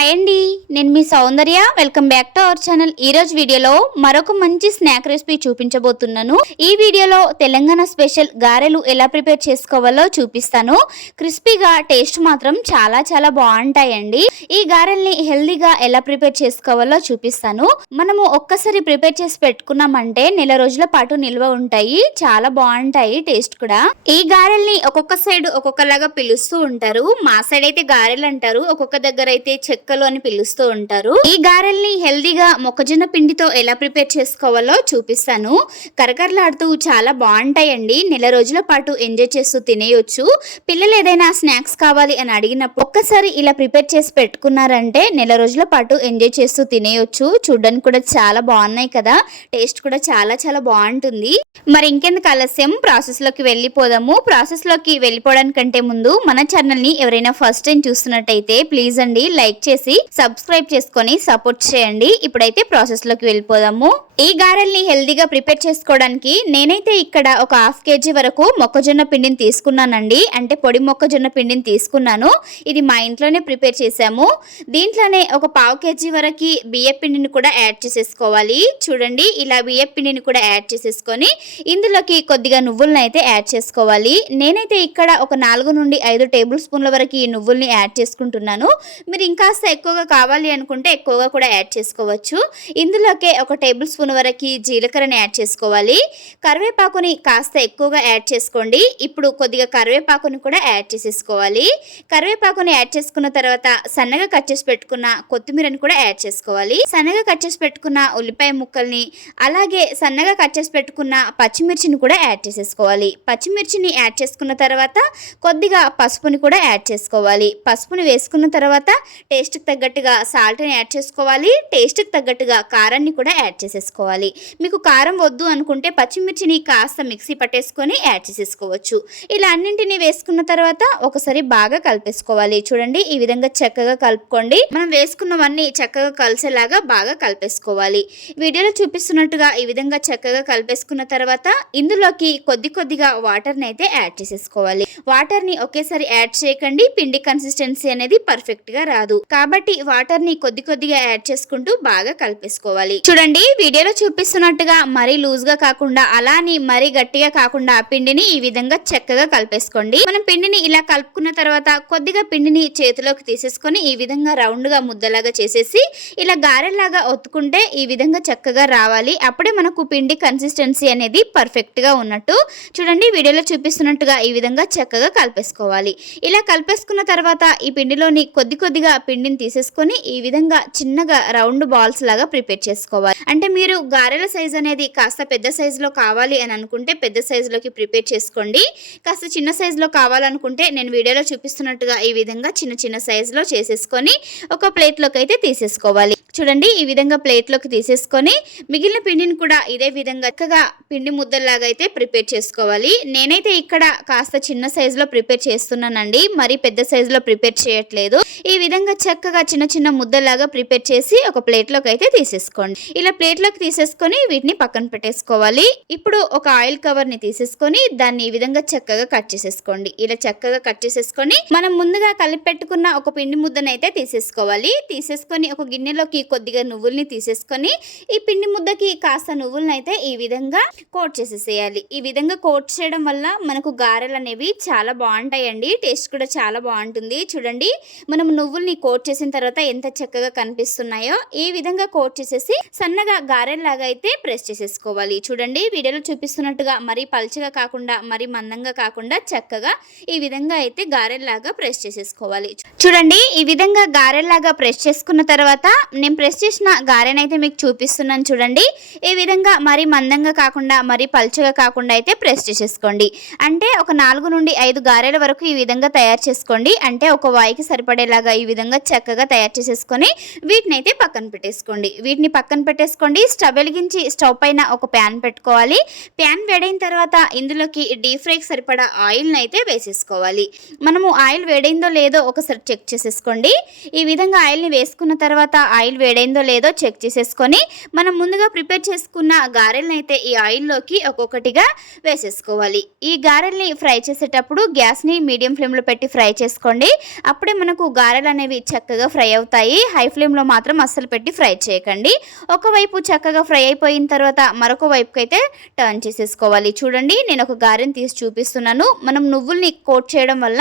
Hi అండి, నేను మీ Soundarya. Welcome back to our channel. ఈ రోజు వీడియోలో మరొక మంచి స్నాక్ రెసిపీ చూపించబోతున్నాను. ఈ వీడియోలో తెలంగాణ స్పెషల్ గారెలు ఎలా ప్రిపేర్ చేసుకోవాలో చూపిస్తాను. క్రిస్పీగా టేస్ట్ మాత్రం చాలా చాలా బాగుంటాయండి. ఈ గారెల్ని హెల్దీగా ఎలా ప్రిపేర్ చేసుకోవాలో చూపిస్తాను. మనము ఒక్కసారి ప్రిపేర్ చేసి పెట్టుకున్నామంటే నెల రోజుల పాటు నిల్వ ఉంటాయి. చాలా బాగుంటాయి టేస్ట్ కూడా. ఈ గారెల్ని ఒక్కొక్క సైడ్ ఒక్కొక్కలాగా పిలుస్తూ ఉంటారు. మా సైడ్ అయితే గారెలు అంటారు, ఒక్కొక్క దగ్గర అయితే చెక్కలు అని పిలుస్తూ ఉంటారు. ఈ గారెల్ని హెల్దీగా మొక్కజొన్న పిండితో ఎలా ప్రిపేర్ చేసుకోవాలో చూపిస్తాను. కరకరలాడుతూ చాలా బాగుంటాయండి. నెల రోజుల పాటు ఎంజాయ్ చేస్తూ తినేయొచ్చు. పిల్లలు ఏదైనా స్నాక్స్ కావాలి అని అడిగినప్పుడు ఒక్కసారి ఇలా ప్రిపేర్ చేసి పెట్టుకున్నారంటే నెల రోజుల పాటు ఎంజాయ్ చేస్తూ తినేయొచ్చు. చూడడానికి కూడా చాలా బాగున్నాయి కదా, టేస్ట్ కూడా చాలా చాలా బాగుంటుంది. మరి ఇంకెందుకు ఆలస్యం, ప్రాసెస్ లోకి వెళ్ళిపోదాము. ప్రాసెస్ లోకి వెళ్ళిపోవడానికంటే ముందు మన ఛానల్ ని ఎవరైనా ఫస్ట్ టైం చూస్తున్నట్టయితే ప్లీజ్ అండి లైక్ చేసి సబ్స్క్రైబ్ చేసుకొని సపోర్ట్ చేయండి. ఇప్పుడైతే ప్రాసెస్ లోకి వెళ్ళిపోదాము. ఈ గారెల్ని హెల్దీగా ప్రిపేర్ చేసుకోవడానికి నేనైతే ఇక్కడ ఒక హాఫ్ కేజీ వరకు మొక్కజొన్న పిండిని తీసుకున్నానండి. అంటే పొడి మొక్కజొన్న పిండిని తీసుకున్నాను. ఇది మా ఇంట్లోనే ప్రిపేర్ చేసాము. దీంట్లోనే ఒక పావు కేజీ వరకు బియ్య పిండిని కూడా యాడ్ చేసేసుకోవాలి. చూడండి, ఇలా బియ్య పిండిని కూడా యాడ్ చేసేసుకొని ఇందులోకి కొద్దిగా నువ్వులను అయితే యాడ్ చేసుకోవాలి. నేనైతే ఇక్కడ ఒక 4 నుండి 5 టేబుల్ స్పూన్ల వరకు ఈ నువ్వుల్ని యాడ్ చేసుకుంటున్నాను. మీరు ఇంకాస్త ఎక్కువగా కావాలి అనుకుంటే ఎక్కువగా కూడా యాడ్ చేసుకోవచ్చు. ఇందులోకే ఒక టేబుల్ స్పూన్ వరకు జీలకర్రని యాడ్ చేసుకోవాలి. కరివేపాకుని కాస్త ఎక్కువగా యాడ్ చేసుకోండి. ఇప్పుడు కొద్దిగా కరివేపాకుని కూడా యాడ్ చేసేసుకోవాలి. కరివేపాకుని యాడ్ చేసుకున్న తర్వాత సన్నగా కట్ చేసి పెట్టుకున్న కొత్తిమీరని కూడా యాడ్ చేసుకోవాలి. సన్నగా కట్ చేసి పెట్టుకున్న ఉల్లిపాయ ముక్కల్ని, అలాగే సన్నగా కట్ చేసి పెట్టుకున్న పచ్చిమిర్చిని కూడా యాడ్ చేసేసుకోవాలి. పచ్చిమిర్చిని యాడ్ చేసుకున్న తర్వాత కొద్దిగా పసుపుని కూడా యాడ్ చేసుకోవాలి. పసుపుని వేసుకున్న తర్వాత టేస్ట్కి తగ్గట్టుగా సాల్ట్ని యాడ్ చేసుకోవాలి. టేస్ట్కి తగ్గట్టుగా కారాన్ని కూడా యాడ్ చేసేసుకోవాలి. మీకు కారం వద్దు అనుకుంటే పచ్చిమిర్చిని కాస్త మిక్సీ పట్టేసుకొని యాడ్ చేసేసుకోవచ్చు. ఇలా అన్నింటినీ వేసుకున్న తర్వాత ఒకసారి బాగా కలిపేసుకోవాలి. చూడండి, ఈ విధంగా చక్కగా కలుపుకోండి. మనం వేసుకున్నవన్నీ చక్కగా కలిసేలాగా బాగా కలిపేసుకోవాలి. వీడియోలో చూపిస్తున్నట్టుగా ఈ విధంగా చక్కగా కలిపేసుకున్న తర్వాత ఇందులోకి కొద్దిగా వాటర్ని అయితే యాడ్ చేసేసుకోవాలి. వాటర్ని ఒకేసారి యాడ్ చేయకండి, పిండి కన్సిస్టెన్సీ అనేది పర్ఫెక్ట్ గా రాదు. కాబట్టి వాటర్ ని కొద్దిగా యాడ్ చేసుకుంటూ బాగా కలిపేసుకోవాలి. చూడండి, వీడియోలో చూపిస్తున్నట్టుగా మరీ లూజ్ గా కాకుండా అలానే మరీ గట్టిగా కాకుండా పిండిని ఈ విధంగా చక్కగా కలిపేసుకోండి. మనం పిండిని ఇలా కలుపుకున్న తర్వాత కొద్దిగా పిండిని చేతిలోకి తీసేసుకొని ఈ విధంగా రౌండ్ గా ముద్దలాగా చేసేసి ఇలా గారెలాగా ఒత్తుకుంటే ఈ విధంగా చక్కగా రావాలి. అప్పుడే మనకు పిండి కన్సిస్టెన్సీ అనేది పర్ఫెక్ట్ గా ఉన్నట్టు. చూడండి, వీడియోలో చూపిస్తున్నట్టుగా ఈ విధంగా చక్కగా కలిపేసుకోవాలి. ఇలా కలిపేసుకున్న తర్వాత ఈ పిండిలోని కొద్దిగా పిండిని తీసేసుకొని ఈ విధంగా చిన్నగా రౌండ్ బాల్స్ లాగా ప్రిపేర్ చేసుకోవాలి. అంటే మీరు గారెల సైజ్ అనేది కాస్త పెద్ద సైజులో కావాలి అని అనుకుంటే పెద్ద సైజులోకి ప్రిపేర్ చేసుకోండి. కాస్త చిన్న సైజులో కావాలనుకుంటే నేను వీడియోలో చూపిస్తున్నట్టుగా ఈ విధంగా చిన్న సైజులో చేసేసుకొని ఒక ప్లేట్లోకి అయితే తీసేసుకోవాలి. చూడండి, ఈ విధంగా ప్లేట్లోకి తీసేసుకొని మిగిలిన పిండిని కూడా ఇదే విధంగా చక్కగా పిండి ముద్దల్లాగా అయితే ప్రిపేర్ చేసుకోవాలి. నేనైతే ఇక్కడ కాస్త చిన్న సైజులో ప్రిపేర్ చేస్తున్నానండి, మరి పెద్ద సైజులో ప్రిపేర్ చేయట్లేదు. ఈ విధంగా చక్కగా చిన్న ముద్దలాగా ప్రిపేర్ చేసి ఒక ప్లేట్లోకి అయితే తీసేసుకోండి. ఇలా ప్లేట్లోకి తీసేసుకొని వీటిని పక్కన పెట్టేసుకోవాలి. ఇప్పుడు ఒక ఆయిల్ కవర్ని తీసేసుకొని దాన్ని ఈ విధంగా చక్కగా కట్ చేసేసుకోండి. ఇలా చక్కగా కట్ చేసేసుకొని మనం ముందుగా కలిపి పెట్టుకున్న ఒక పిండి ముద్దను అయితే తీసేసుకోవాలి. తీసేసుకొని ఒక గిన్నెలోకి కొద్దిగా నువ్వుల్ని తీసేసుకొని ఈ పిండి ముద్దకి కాస్త నువ్వులను అయితే ఈ విధంగా కోట్ చేసేసేయాలి. ఈ విధంగా కోట్ చేయడం వల్ల మనకు గారెలు అనేవి చాలా బాగుంటాయండి. టేస్ట్ కూడా చాలా బాగుంటుంది. చూడండి, మనం నువ్వుల్ని కోట్ చేసిన తర్వాత ఎంత చక్కగా కనిపిస్తున్నాయో ఈ విధంగా కోట్ చేసేసి సన్నగా గారెల్లాగా అయితే ప్రెస్ చేసేసుకోవాలి. చూడండి, వీడియోలో చూపిస్తున్నట్టుగా మరీ పల్చగా కాకుండా మరీ మందంగా కాకుండా చక్కగా ఈ విధంగా అయితే గారెల్లాగా ప్రెస్ చేసేసుకోవాలి. చూడండి, ఈ విధంగా గారెల్లాగా ప్రెస్ చేసుకున్న తర్వాత నేను ప్రెస్ చేసిన గారెనైతే మీకు చూపిస్తున్నాను. చూడండి, ఈ విధంగా మరీ మందంగా కాకుండా మరీ పల్చగా కాకుండా అయితే ప్రెస్ చేసేసుకోండి. అంటే ఒక 4 నుండి 5 గారెల వరకు ఈ విధంగా తయారు చేసుకోండి. అంటే ఒక వాయికి సరిపడేలాగా ఈ విధంగా చక్కగా తయారు చేసేసుకొని వీటిని అయితే పక్కన పెట్టేసుకోండి. వీటిని పక్కన పెట్టేసుకోండి. స్టవ్ వెలిగించి స్టవ్ పైన ఒక ప్యాన్ పెట్టుకోవాలి. ప్యాన్ వేడైన తర్వాత ఇందులోకి డీప్ ఫ్రైకి సరిపడా ఆయిల్ని అయితే వేసేసుకోవాలి. మనము ఆయిల్ వేడైందో లేదో ఒకసారి చెక్ చేసేసుకోండి. ఈ విధంగా ఆయిల్ని వేసుకున్న తర్వాత ఆయిల్ వేడైందో లేదో చెక్ చేసేసుకొని మనం ముందుగా ప్రిపేర్ చేసుకున్న గారెలను అయితే ఈ ఆయిల్లోకి ఒక్కొక్కటిగా వేసేసుకోవాలి. ఈ గారెల్ని ఫ్రై చేసేటప్పుడు గ్యాస్ని మీడియం ఫ్లేమ్లో పెట్టి ఫ్రై చేసుకోండి. అప్పుడే మనకు గారెలు అనేవి చక్కగా ఫ్రై అవుతాయి. హై ఫ్లేమ్లో మాత్రం అస్సలు పెట్టి ఫ్రై చేయకండి. ఒకవైపు చక్కగా ఫ్రై అయిపోయిన తర్వాత మరొక వైపుకి అయితే టర్న్ చేసేసుకోవాలి. చూడండి, నేను ఒక గారెని తీసి చూపిస్తున్నాను. మనం నువ్వుల్ని కోట్ చేయడం వల్ల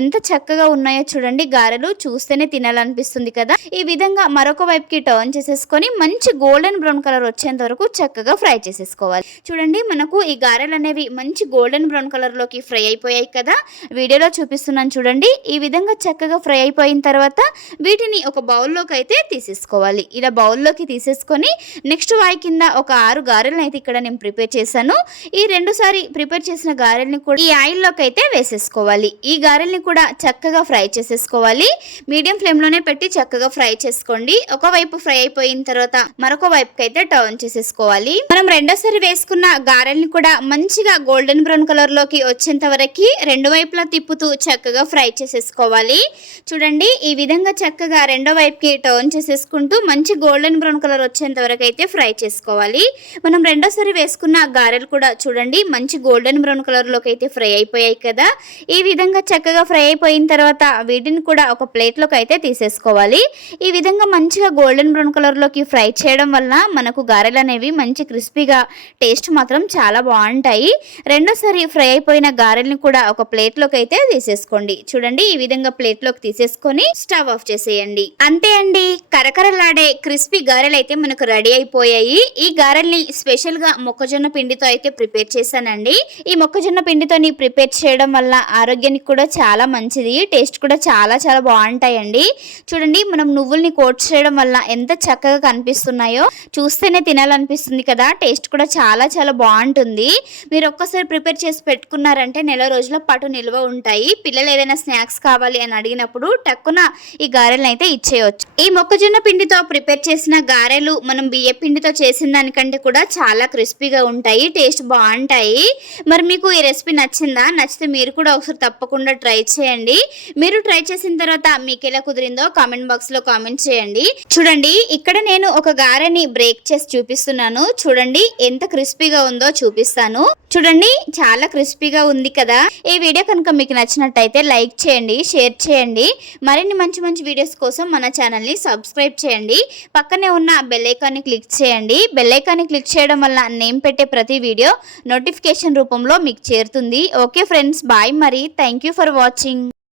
ఎంత చక్కగా ఉన్నాయో చూడండి. గారెలు చూస్తేనే తినాలనిపిస్తుంది కదా. ఈ విధంగా మరొక వైపుకి టర్న్ చేసేసుకొని మంచి గోల్డెన్ బ్రౌన్ కలర్ వచ్చేంత వరకు చక్కగా ఫ్రై చేసేసుకోవాలి. చూడండి, మనకు ఈ గారెలు అనేవి మంచి గోల్డెన్ బ్రౌన్ కలర్ లోకి ఫ్రై అయిపోయాయి కదా. వీడియోలో చూపిస్తున్నాను చూడండి. ఈ విధంగా చక్కగా ఫ్రై అయిపోయిన తర్వాత వీటిని ఒక బౌల్లోకి అయితే తీసేసుకోవాలి. ఇలా బౌల్లోకి తీసేసుకొని నెక్స్ట్ వాయి కింద ఒక 6 గారెలను అయితే ఇక్కడ నేను ప్రిపేర్ చేశాను. ఈ 2 సారి ప్రిపేర్ చేసిన గారెల్ని కూడా ఈ ఆయిల్లోకి అయితే వేసేసుకోవాలి. ఈ గారెల్ని కూడా చక్కగా ఫ్రై చేసేసుకోవాలి. మీడియం ఫ్లేమ్లోనే పెట్టి చక్కగా ఫ్రై చేసుకోండి. ఒకవైపు ఫ్రై అయిపోయిన తర్వాత మరొక వైపుకి అయితే టర్న్ చేసేసుకోవాలి. మనం రెండోసారి వేసుకున్న గారెల్ని కూడా మంచిగా గోల్డెన్ బ్రౌన్ కలర్ లోకి వచ్చేంత వరకు రెండు వైపులా తిప్పుతూ చక్కగా ఫ్రై చేసేసుకోవాలి. చూడండి, ఈ విధంగా చక్కగా రెండో వైపుకి టర్న్ చేసేసుకుంటూ మంచి గోల్డెన్ బ్రౌన్ కలర్ వచ్చేంత వరకు అయితే ఫ్రై చేసుకోవాలి. మనం రెండోసారి వేసుకున్న గారెలు కూడా చూడండి మంచి గోల్డెన్ బ్రౌన్ కలర్ లోకి అయితే ఫ్రై అయిపోయాయి కదా. ఈ విధంగా చక్కగా ఫ్రై అయిపోయిన తర్వాత వీటిని కూడా ఒక ప్లేట్లోకి అయితే తీసేసుకోవాలి. ఈ విధంగా మంచిగా గోల్డెన్ బ్రౌన్ కలర్ లోకి ఫ్రై చేయడం వల్ల మనకు గారెలు అనేవి మంచి క్రిస్పీగా టేస్ట్ మాత్రం చాలా బాగుంటాయి. రెండోసారి ఫ్రై అయిపోయిన గారెల్ని కూడా ఒక ప్లేట్లోకి అయితే తీసేసుకోండి. చూడండి, ఈ విధంగా ప్లేట్లోకి తీసేసుకొని స్టవ్ ఆఫ్ చేసేయండి. అంతే అండి, కరకరలాడే క్రిస్పీ గారెలు అయితే మనకు రెడీ అయిపోయాయి. ఈ గారెల్ని స్పెషల్ గా మొక్కజొన్న పిండితో అయితే ప్రిపేర్ చేశానండి. ఈ మొక్కజొన్న పిండితోని ప్రిపేర్ చేయడం వల్ల ఆరోగ్యానికి కూడా చాలా మంచిది. టేస్ట్ కూడా చాలా చాలా బాగుంటాయండి. చూడండి, మనం నువ్వుల్ని కోట్ చేయడం వల్ల ఎంత చక్కగా కనిపిస్తున్నాయో చూస్తేనే తినాలనిపిస్తుంది కదా. టేస్ట్ కూడా చాలా చాలా బాగుంటుంది. మీరు ఒక్కసారి ప్రిపేర్ చేసి పెట్టుకున్నారంటే నెల రోజుల పాటు నిల్వ ఉంటాయి. పిల్లలు ఏదైనా స్నాక్స్ కావాలి అని అడిగినప్పుడు టక్కున ఈ గారెలను అయితే ఇచ్చేయవచ్చు. ఈ మొక్కజొన్న పిండితో ప్రిపేర్ చేసిన గారెలు మనం బియ్య పిండితో చేసిన దానికంటే కూడా చాలా క్రిస్పీగా ఉంటాయి. టేస్ట్ బాగుంటాయి. మరి మీకు ఈ రెసిపీ నచ్చిందా? నచ్చితే మీరు కూడా ఒకసారి తప్పకుండా ట్రై చేయండి. మీరు ట్రై చేసిన తర్వాత మీకు ఎలా కుదిరిందో కామెంట్ బాక్స్ లో కామెంట్ చేయండి. చూడండి, ఇక్కడ నేను ఒక గారెని బ్రేక్ చేసి చూపిస్తున్నాను. చూడండి ఎంత క్రిస్పీగా ఉందో చూపిస్తాను. చూడండి, చాలా క్రిస్పీగా ఉంది కదా. ఈ వీడియో కనుక మీకు నచ్చినట్టయితే లైక్ చేయండి, షేర్ చేయండి. మరిన్ని మంచి మంచి వీడియోస్ కోసం మన ఛానల్ని సబ్స్క్రైబ్ చేయండి. పక్కనే ఉన్న బెల్ ఐకాన్ని క్లిక్ చేయండి. బెల్ ఐకాన్ని క్లిక్ చేయడం వల్ల నేను పెట్టే ప్రతి వీడియో నోటిఫికేషన్ రూపంలో మీకు చేరుతుంది. Okay friends, bye. మరి థ్యాంక్ యూ ఫర్ వాచింగ్.